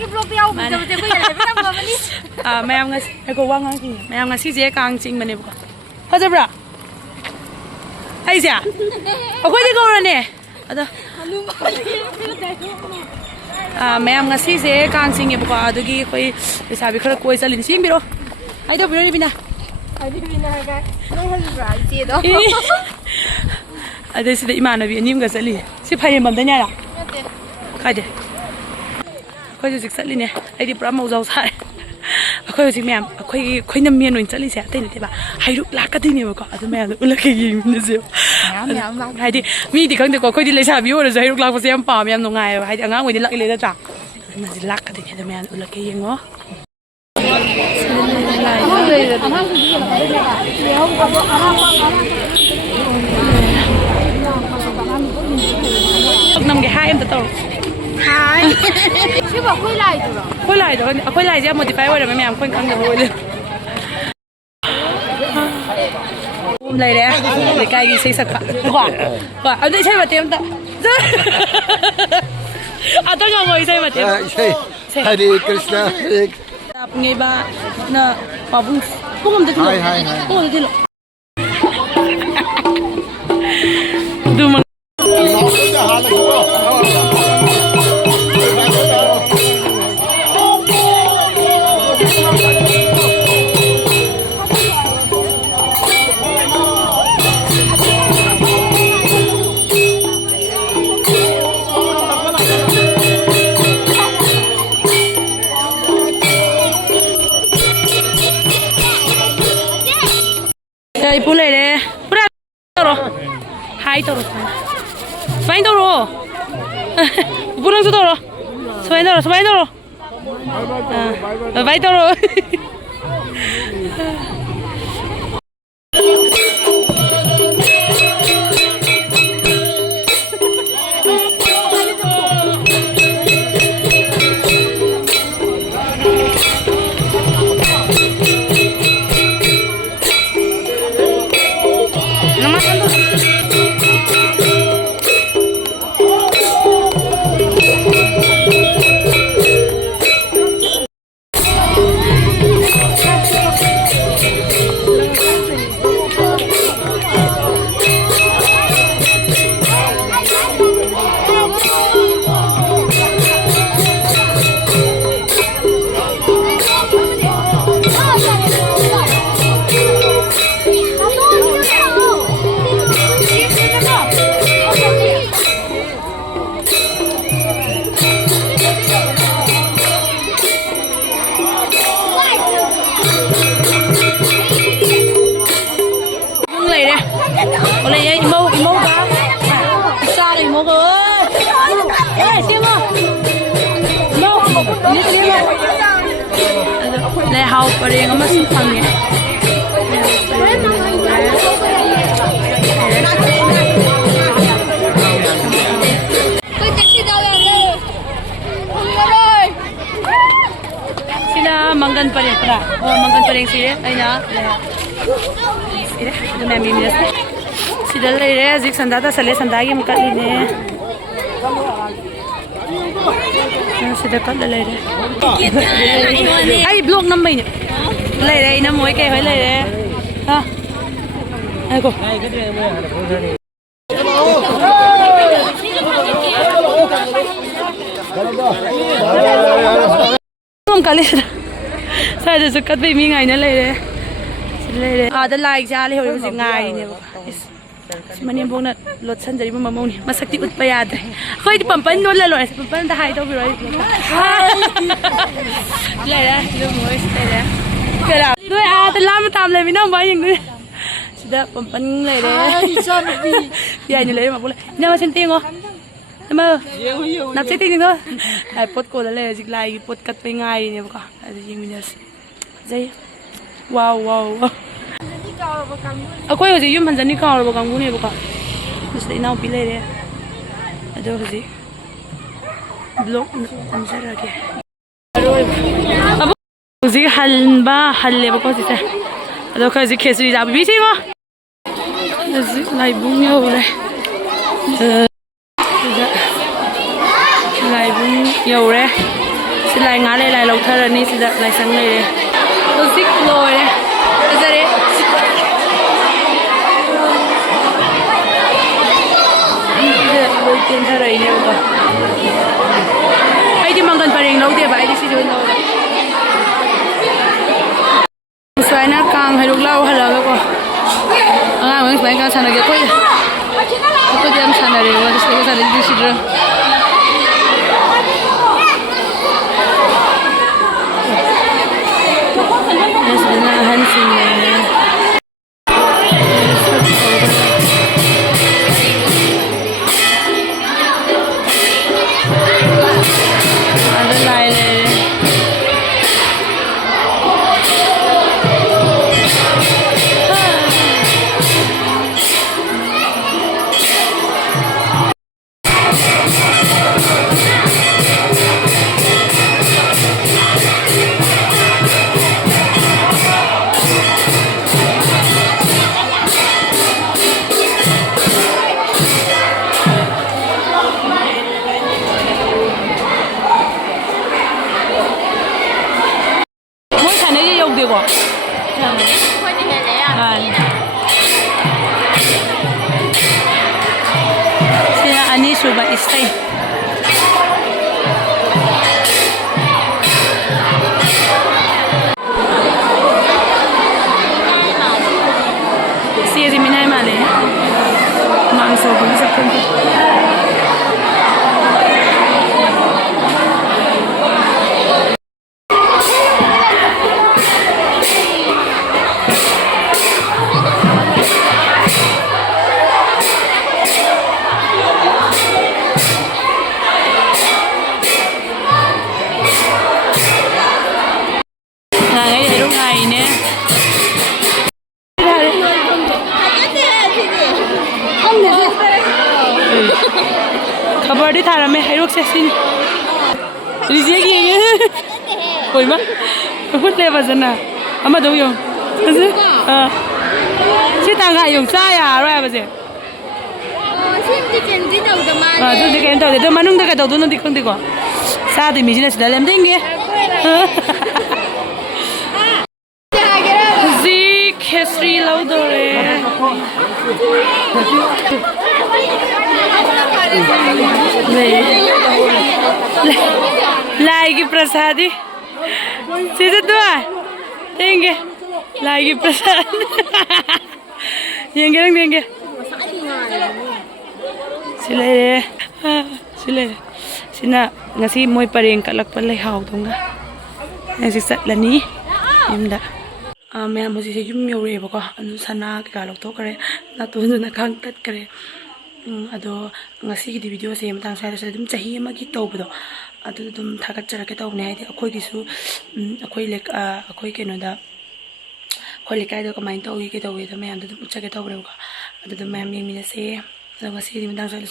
cái blog tiêu mình giờ cái này với em mà đi mẹ em ngay cái cô quăng ngay mẹ em ngay xí dễ càng chính mình này bữa hết rồi bữa hay gì à quay đi câu rồi nè mẹ em ngay xí dễ càng chính bữa đó cái quay bây giờ bị khơi quay ra liền xin biết đâu ai đâu biết đi bên nào ai đi bên nào cái nó hơi rải gì đó đây là iman nabi nim ga sali si phai mam da nya la khai de khoi ju sali ne ai di pra mau zau sai khoi ju mem khoi nam mien oin sali sa te ne te ba hai ru la ka ti ne ba ko adu me ula ke yin ne se hai di mi di khang de ko khoi di le sa bi o de hai ru la ko se am pa mem no ngai hai di angang oi di lak le da cha na di lak ka ti ne me ula ke yin ngo năm cái hai em tao hai chứ bảo quay lại rồi quay lại chứ một tí phải rồi mà mẹ quên căng được rồi này đấy để cài cái xây sạch quả ở đây xây mà tiêm tao tao nhỏ ngồi xây mà tiêm Hare Krishna ngày ba na bảo bung không được không được được mà đây bún này đấy bún đâu rồi hai đâu rồi mấy đâu rồi bún đâu rồi mấy đâu rồi mấy đâu rồi Lê hậu và riêng ở mức phần nhé sila manggan pa rin para manggan pa rin sila ay na sila ano na mimilas sila lere zik sandata sale sandagi makali ne sila kat lere ai blog năm mình lere năm mỗi cái phải lere ha ai cô không cả lên sao giờ sự cắt về mi ngày nữa lên đấy đã lại ra lên hồi gì ngày này mà niệm buông nè lột sân jadi mà mông này mà sắc tiệt bay à đấy khơi đi bấm bấm nốt lên rồi bấm bấm đã hay đâu rồi lên đấy luôn mới lên đấy cái nào đôi đã làm tạm lên mình đâu mấy những đứa đã bấm bấm lên đấy vậy như lấy mà buông lên nhưng mà xin tiền không mà nạp chết tiền thôi ai pot cô đã lấy dịch lại pot cắt bay ngay này bác ai thì mình nhớ dây wow quay gì yếm hành đi cao rồi bác này bác bây giờ nào bị lấy đấy đâu gì blog anh sẽ ra kìa rồi gì hal ba hal lấy bác gì thế đâu cái gì kia gì đã bị gì mà gì lại bung nhau này lại bung nhau đấy si lai ngã lê lai lâu thơ ni si đã lai sáng lê tôi xích lôi đấy bây giờ đấy lôi tiền thơ đấy nè bà ai đi mang gần phải lâu thì bà ai đi xí rồi lâu xoay nát càng hay lúc lâu hay là cái quoi à mình xoay càng sang được cái quay tôi đi ăn sang được rồi tôi sẽ sang được đi xí rồi Ani suba istay. Siya si Minay Mali. Mang sobrang sa punto. Kabar di thara me hairok sesin. Rizie ki. Koi ma. Hut le bazana. Ama dong yong. Azu. Si tanga yong sa ya ra ba je. Sim di ken di dau da ma. Du di ken dau de manung da ka dau no di khong di ko. Sa di mi jina sida lem denge. Zi khesri lau dore. Lagi prasadi. Situ tuh, tinggi. Lagi prasad. Yang gerang tinggi. Sila, sila. Sina ngasi moy paring kalak palay hau tunga. Yang sisa lani, imda. मैं मुझे यूम यौरेबको सना कई लौटोक्रे नातोन खांगत करे अदो ngasi video se matang sai da dum chahi ama gi tawbdo adu dum thagat charake tawne haidi akhoi gisu akhoi lek akhoi keno da khoi lekai da kamai tawi ke tawi da me am dum chake tawre ko adu dum me mi se adu ngasi matang sai da